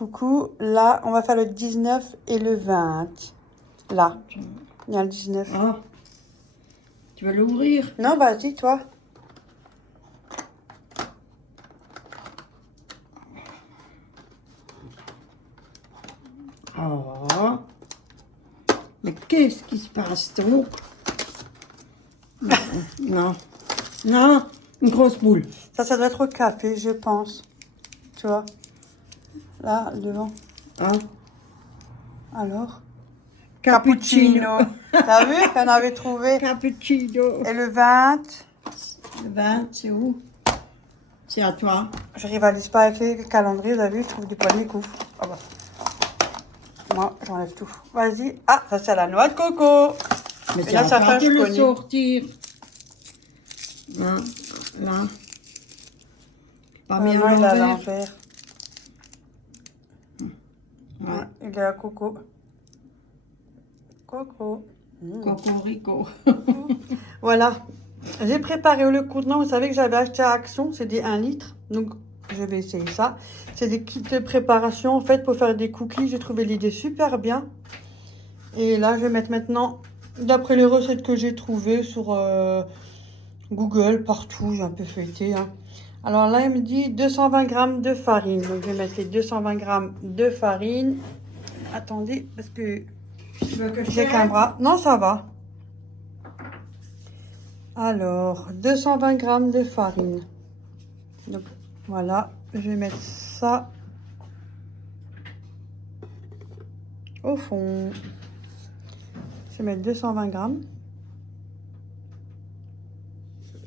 coucou. Là, on va faire le 19 et le 20. Là, il y a le 19. Ah, tu vas l'ouvrir? Non, vas-y, toi. Oh, mais qu'est-ce qui se passe donc? Non, non, non, une grosse boule. Ça doit être au café, je pense. Tu vois. Là, devant. Hein? Alors Cappuccino. T'as vu qu'on avait trouvé. Cappuccino. Et le 20. Le 20, c'est où? C'est à toi. Je rivalise pas avec les calendriers, vous avez vu, je trouve du premier coup. Ah bah. Moi, j'enlève tout. Vas-y. Ah, ça c'est la noix de coco. Mais Et tu là, vas ça pas fait, te je le connais. sortir. Là, là. Pas Ah, mis moi, à il est à l'envers. l'envers. Ouais. Ouais, il est à coco. Coco. Cocorico. Voilà. J'ai préparé le contenant. Vous savez que j'avais acheté à Action. C'est des 1 litre. Donc, je vais essayer ça. C'est des kits de préparation, en fait, pour faire des cookies. J'ai trouvé l'idée super bien. Et là, je vais mettre maintenant, d'après les recettes que j'ai trouvées sur Google, partout. J'ai un peu feuilleté. Hein. Alors là, il me dit 220 grammes de farine. Donc, je vais mettre les 220 grammes de farine. Attendez, parce que Tu veux que je j'ai qu'un t'aide? bras. Non, ça va. Alors, 220 grammes de farine. Donc, voilà. Je vais mettre ça au fond. Je vais mettre 220 grammes.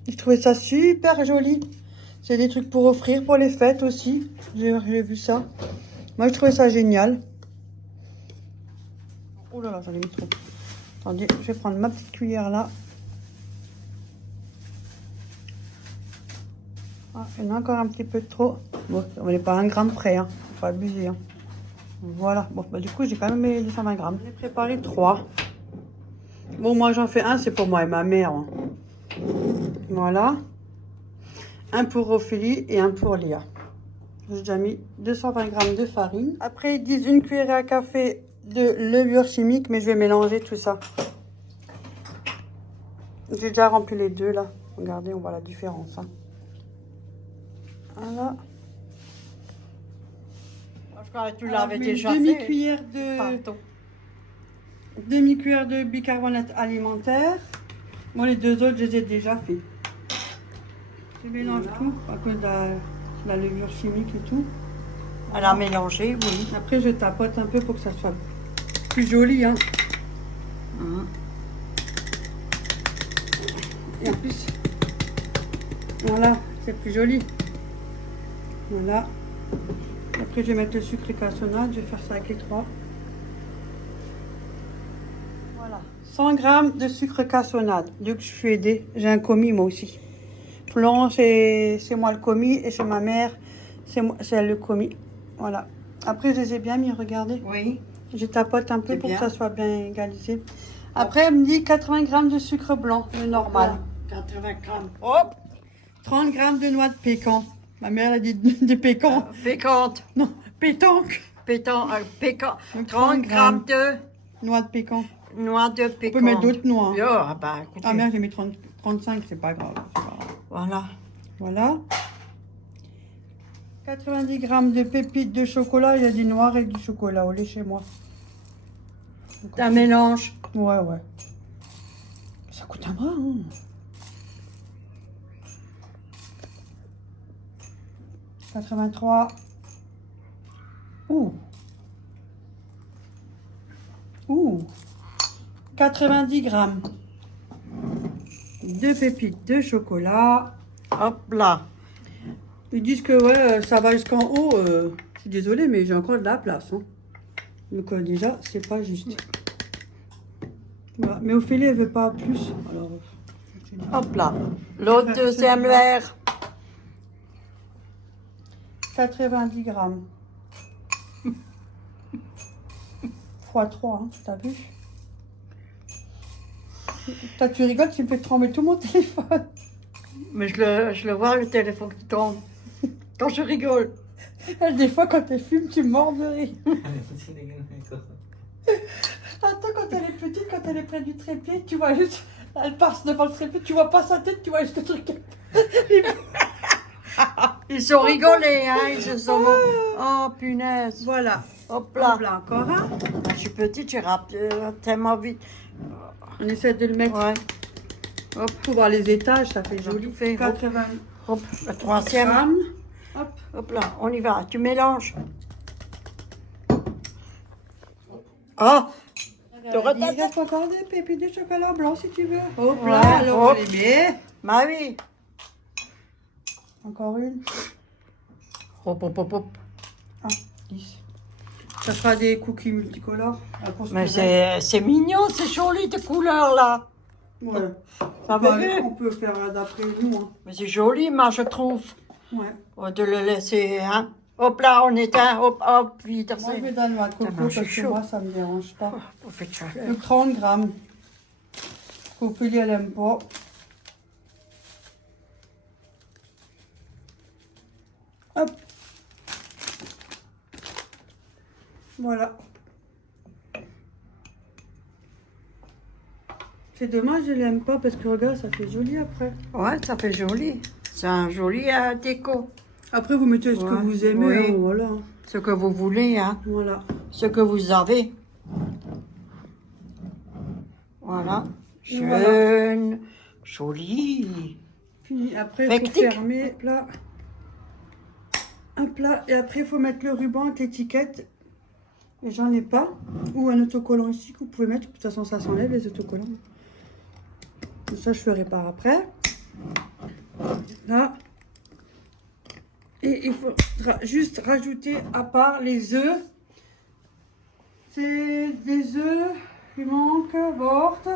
Je trouvais ça super joli. C'est des trucs pour offrir pour les fêtes aussi. J'ai vu ça. Moi, je trouvais ça génial. Oh là là, j'en ai mis trop. Attendez, je vais prendre ma petite cuillère là. Ah, il y en a encore un petit peu de trop. Bon, on n'est pas à 1 gramme près, hein. Faut pas abuser. Hein. Voilà. Bon, bah, du coup, j'ai quand même mis 220 grammes. J'ai préparé 3. Bon, moi, j'en fais un, c'est pour moi et ma mère. Hein. Voilà. Un pour Ophélie et un pour Léa. J'ai déjà mis 220 grammes de farine. Après, ils disent 1 cuillère à café de levure chimique, mais je vais mélanger tout ça. J'ai déjà rempli les deux, là. Regardez, on voit la différence. Hein. Voilà. Je crois que tu Alors, l'avais je mets une déjà fait. demi-cuillère de... Pardon. Demi-cuillère de bicarbonate alimentaire. Bon, les deux autres, je les ai déjà fait. Je mélange tout à cause de la levure chimique et tout. À la mélanger, oui. Après, je tapote un peu pour que ça soit plus joli. Hein. Et en plus, voilà, c'est plus joli. Voilà. Après, je vais mettre le sucre et cassonade. Je vais faire ça avec les 3. Voilà. 100 grammes de sucre cassonade. Donc, je suis aidée. J'ai un commis, moi aussi. Florence, c'est moi le commis. Et chez ma mère, c'est elle le commis. Voilà. Après, je les ai bien mis, regardez. Oui. Je tapote un peu C'est pour bien. que ça soit bien égalisé. Après, elle me dit 80 grammes de sucre blanc, le normal. 80 grammes. Hop 30 grammes de noix de pécan. Ma mère a dit des pécans. Pécante. Non, pétanque. Pécant. Donc, 30 grammes de Noix de pécan. noix de On pécan. peut mettre d'autres noix. Hein. Ah bah écoutez. Ah merde, j'ai mis 35, c'est pas grave. Voilà. Voilà. 90 grammes de pépites de chocolat. Il y a du noir et du chocolat au lait chez moi. Un mélange. Ouais, ouais. Ça coûte un bras, hein. « 83. Ouh. Ouh. 90 grammes de pépites de chocolat. Hop là. Ils disent que ouais, ça va jusqu'en haut. Je suis désolée, mais j'ai encore de la place. Hein. Donc déjà, c'est pas juste. Voilà. Mais Ophélie, elle veut pas plus. Alors, Hop là. L'autre deuxième verre. 90 grammes. Fois 3, hein, t'as vu? Toi, tu rigoles, tu me fais trembler tout mon téléphone. Mais je le vois, le téléphone qui tombe. Quand je rigole. Des fois, quand elle fume, tu mords de rire. Attends, quand elle est petite, quand elle est près du trépied, tu vois juste, elle passe devant le trépied, tu vois pas sa tête, tu vois juste le truc. Ils sont rigolés, hein, ils se sont... Oh, punaise. Voilà. Hop Là, là. encore un. Je suis petite, je rappe tellement vite. On essaie de le mettre Ouais. Hop, pour voir les étages, ça fait joli. tout fait. 80 hop, le troisième. grammes. Hop. Hop là, on y va. Tu mélanges. Ah, Il reste encore des pépites de chocolat blanc si tu veux. Hop Ouais, là, alors hop. on les met. bah oui. Encore une. Hop, hop, hop, hop. Ah, 10. Ça sera des cookies multicolores. Ah, pour ce Mais qui reste. c'est mignon, c'est joli, tes couleurs là. Ouais. Ça Bah, va vu. on peut faire d'après nous. Hein. Mais c'est joli, moi, je trouve. Ouais. De le laisser, hein. Hop là, on éteint, hop, hop, vite. Moi, je vais dans la coco Ah ben, parce je que suis chaud. moi, ça me dérange pas. Vous faites ça. Le 30 grammes. Ophélie, elle aime pas. Hop. Voilà. C'est dommage, je l'aime pas parce que regarde, ça fait joli après. Ouais, ça fait joli. C'est un joli déco. Après, vous mettez ce que Ouais, vous aimez. oui. Hein, voilà. Ce que vous voulez, hein. Voilà. Ce que vous avez. Voilà. Voilà. Jeune, joli. Fini. Après, il faut Hectique. fermer là. Un plat. Et après, il faut mettre le ruban avec l'étiquette. Et j'en ai pas. Ou un autocollant ici que vous pouvez mettre. De toute façon, ça s'enlève les autocollants. Ça, je ferai par après. Là. Et il faut juste rajouter à part les œufs. C'est des œufs qui manquent. Vorte.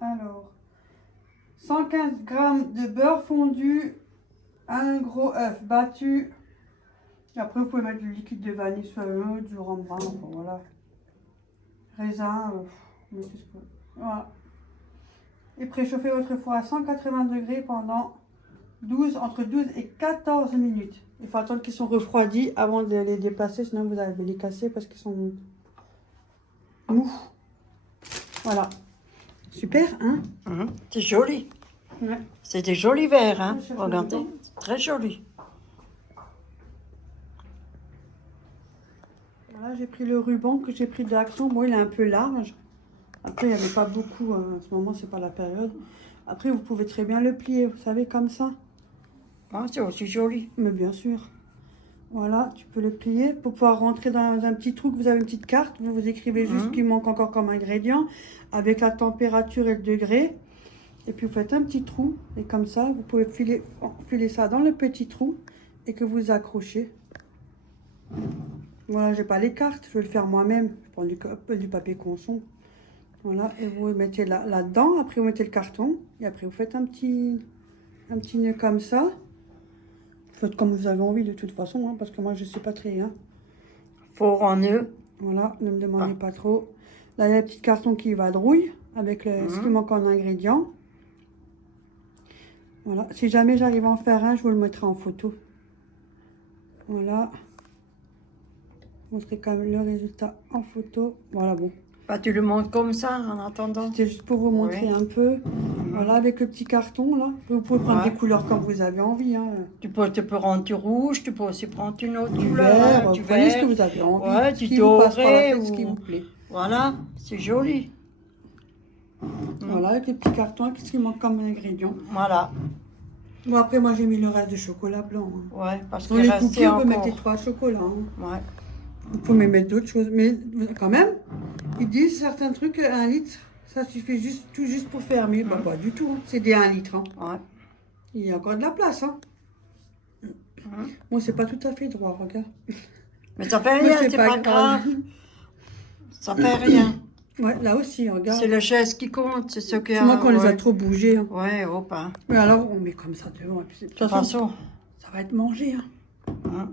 Alors. 115 grammes de beurre fondu. Un gros œuf battu. Et après, vous pouvez mettre du liquide de vanille, soit du rhum brun. Enfin, voilà. Raisin. Mettez ce que... Voilà. Et préchauffez votre four à 180 degrés pendant entre 12 et 14 minutes. Il faut attendre qu'ils sont refroidis avant de les déplacer, sinon vous allez les casser parce qu'ils sont mous. Voilà. Super, hein? C'est joli. Ouais. C'est des jolis verres, hein. Je cherche Regardez. le ruban. Très joli. Voilà, j'ai pris le ruban que j'ai pris de l'Action. Bon, il est un peu large. Après, il n'y avait pas beaucoup. En ce moment, c'est pas la période. Après, vous pouvez très bien le plier, vous savez, comme ça. Ah, c'est aussi joli. Mais bien sûr. Voilà, tu peux le plier pour pouvoir rentrer dans un petit trou que vous avez une petite carte. Vous écrivez juste ce qui manque encore comme ingrédient avec la température et le degré. Et puis vous faites un petit trou. Et comme ça, vous pouvez filer ça dans le petit trou et que vous accrochez. Voilà, j'ai pas les cartes, je vais le faire moi-même. Je prends du papier conson. Voilà, et vous le mettez là-dedans. Après, vous mettez le carton. Et après, vous faites un petit nœud comme ça. Vous faites comme vous avez envie de toute façon, hein, parce que moi, je suis pas très... Hein. Fort en eux. Voilà, ne me demandez pas trop. Là, il y a le petit carton qui vadrouille avec ce qui manque en ingrédients. Voilà, si jamais j'arrive à en faire un, je vous le mettrai en photo. Voilà. Je vous montrerai quand même le résultat en photo. Voilà, bon. Bah, tu le montres comme ça en attendant. C'était juste pour vous montrer un peu. Voilà, avec le petit carton, là. Vous pouvez prendre des couleurs comme vous avez envie. Hein. Tu peux rendre du rouge, tu peux aussi prendre une autre Du couleur. vert, Du vous prenez ce vert. que vous avez envie. Ouais, Ce du qui vous passe par la doré tête, ce qui ou- vous plaît. Voilà, c'est joli. Voilà, avec les petits cartons, qu'est-ce qui manque comme ingrédient. Voilà. Bon, après, moi, j'ai mis le reste de chocolat blanc. Hein. Ouais, parce Dans qu'il les restait cookies, on peut mettre encore. les 3 chocolats. Hein. Ouais. Vous pouvez même mettre d'autres choses. Mais quand même, ils disent certains trucs, 1 litre, ça suffit tout juste pour fermer. Bah, pas du tout. Hein. C'est des 1 litre. Hein. Ouais. Il y a encore de la place. Hein. Bon, c'est pas tout à fait droit, regarde. Mais ça fait Mais rien, c'est pas grave. Ça fait rien. Ouais, là aussi, regarde. C'est le geste qui compte, c'est ce que. C'est moi qu'on les a ouais. trop bougés. Hein. Ouais, hop. Hein. Mais alors, on met comme ça devant. Et puis, de toute De toute façon, ça va être mangé. Hein. hein.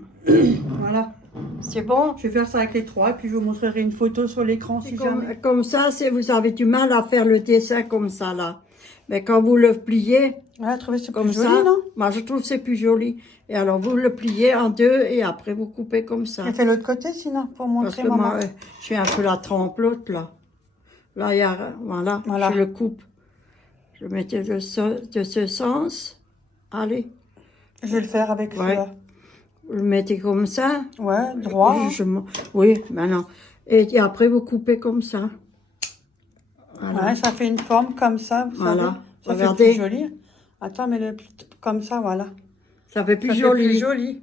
Voilà. C'est bon. Je vais faire ça avec les 3 et puis je vous montrerai une photo sur l'écran si jamais. Comme ça, si vous avez du mal à faire le dessin comme ça là. Mais quand vous le pliez, Ouais, trouvé c'est Comme plus joli, ça. non? Moi, je trouve que c'est plus joli. Et alors, vous le pliez en deux et après, vous coupez comme ça. Et fais l'autre côté, sinon, pour Parce montrer, que maman. moi, je suis un peu la tremplote, là. Là, il y a, voilà, Voilà. je le coupe. Je le mettais de ce sens. Allez, Je vais le faire avec Ouais. celui-là. vous le mettez comme ça. Ouais, droit. hein. Oui, maintenant. Et après, vous coupez comme ça. Voilà. Ouais, ça fait une forme comme ça, vous Voilà. savez. Ça Regardez. fait plus joli. Attends, mais comme ça, voilà. Ça fait plus Ça joli. fait plus joli.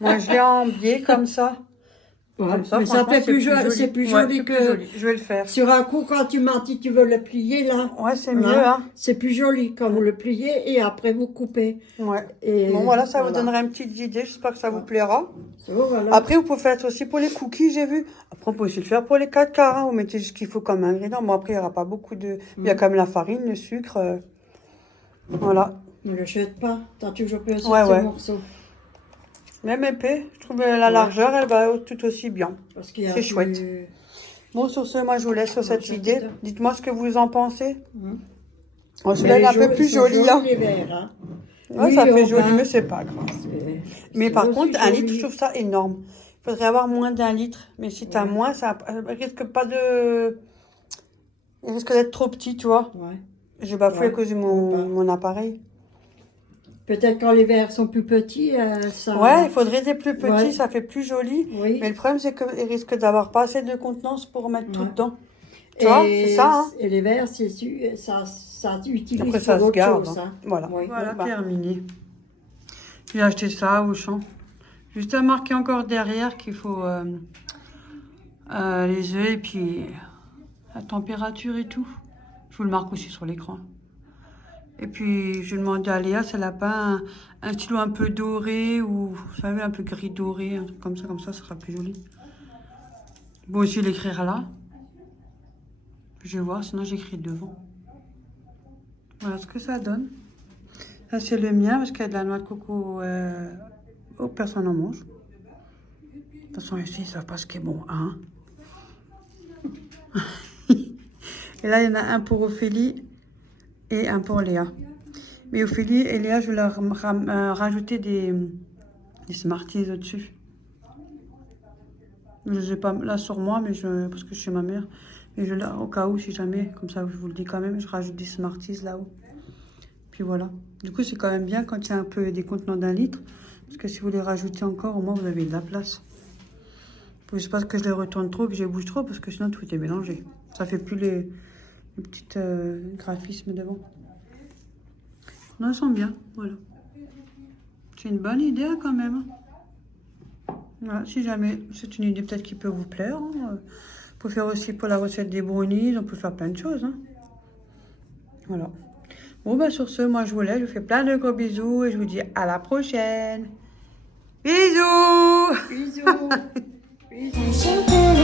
Moi, je l'ai en biais comme ça. Ouais, Comme ça, mais ça franchement, fait plus joli. C'est plus Ouais, joli c'est que plus joli. Je vais le faire. sur un coup, quand tu m'as dit que tu veux le plier, là. Ouais, c'est Voilà. mieux, hein. C'est plus joli quand vous le pliez et après vous coupez. Ouais. Et Bon, voilà, ça vous donnera une petite idée. J'espère que ça vous plaira. Voilà. Après, vous pouvez faire ça aussi pour les cookies, j'ai vu. Après, on peut aussi le faire pour les 4 quarts. Hein. Vous mettez ce qu'il faut comme ingrédient. Bon, après, il n'y aura pas beaucoup de... Il y a quand même la farine, le sucre. Voilà. Ne le jette pas. T'as toujours pu Ouais, ce ouais. morceau. Même épais, je trouve la largeur, elle va tout aussi bien. Parce qu'il y a C'est du- chouette. Bon, sur ce, moi, je vous laisse sur cette je idée. sais pas. Dites-moi ce que vous en pensez. Hum. Oh, celui-là, il est un peu plus joli. Hein. Les verres, hein. Ouais, Oui, ça fait on joli, va- mais c'est pas grave. Mais c'est par aussi contre, un joli. litre, je trouve ça énorme. Il faudrait avoir moins d'1 litre. Mais si tu as moins, ça risque pas de... Il risque d'être trop petit, tu vois. Ouais. Je bafoue Ouais, à cause de pas. mon appareil. Peut-être quand les verres sont plus petits, ça... Ouais, il faudrait des plus petits, Ouais. ça fait plus joli. Oui. Mais le problème, c'est qu'il risque d'avoir pas assez de contenance pour mettre tout Ouais. dedans. Tu vois, c'est ça, hein. Et les verres, ça utilise Après, pour ça se autre garde. chose. Hein. Hein. Voilà, Oui, voilà, bon, bah. terminé. J'ai acheté ça au champ. Juste à marquer encore derrière qu'il faut les œufs et puis la température et tout. Je vous le marque aussi sur l'écran. Et puis, je demandais à Léa si elle n'a pas un stylo un peu doré ou, vous savez, un peu gris doré, un truc comme ça sera plus joli. Bon, aussi l'écrire là. Je vais voir, sinon j'écris devant. Voilà ce que ça donne. Ça, c'est le mien parce qu'il y a de la noix de coco. Oh, personne n'en mange. De toute façon, ici, ils ne savent pas ce qui est bon. Hein. Et là, il y en a un pour Ophélie et un pour Léa. Mais Ophélie et Léa, je vais leur rajouter des Smarties au-dessus. Je ne les ai pas là sur moi, mais parce que je suis chez ma mère. Mais au cas où, si jamais, comme ça, je vous le dis quand même, je rajoute des Smarties là-haut. Puis voilà. Du coup, c'est quand même bien quand il y a un peu des contenants d'1 litre. Parce que si vous les rajoutez encore, au moins, vous avez de la place. Faut juste pas que je les retourne trop, que je les bouge trop, parce que sinon, tout est mélangé. Ça fait plus les petits graphismes devant. Non, elles sont bien, voilà. C'est une bonne idée hein, quand même. Voilà, si jamais c'est une idée peut-être qui peut vous plaire. Hein. On peut faire aussi pour la recette des brownies, on peut faire plein de choses. Hein. Voilà. Bon, bah sur ce, moi je vous laisse, je vous fais plein de gros bisous et je vous dis à la prochaine. Bisous. Bisous. Bisous. Something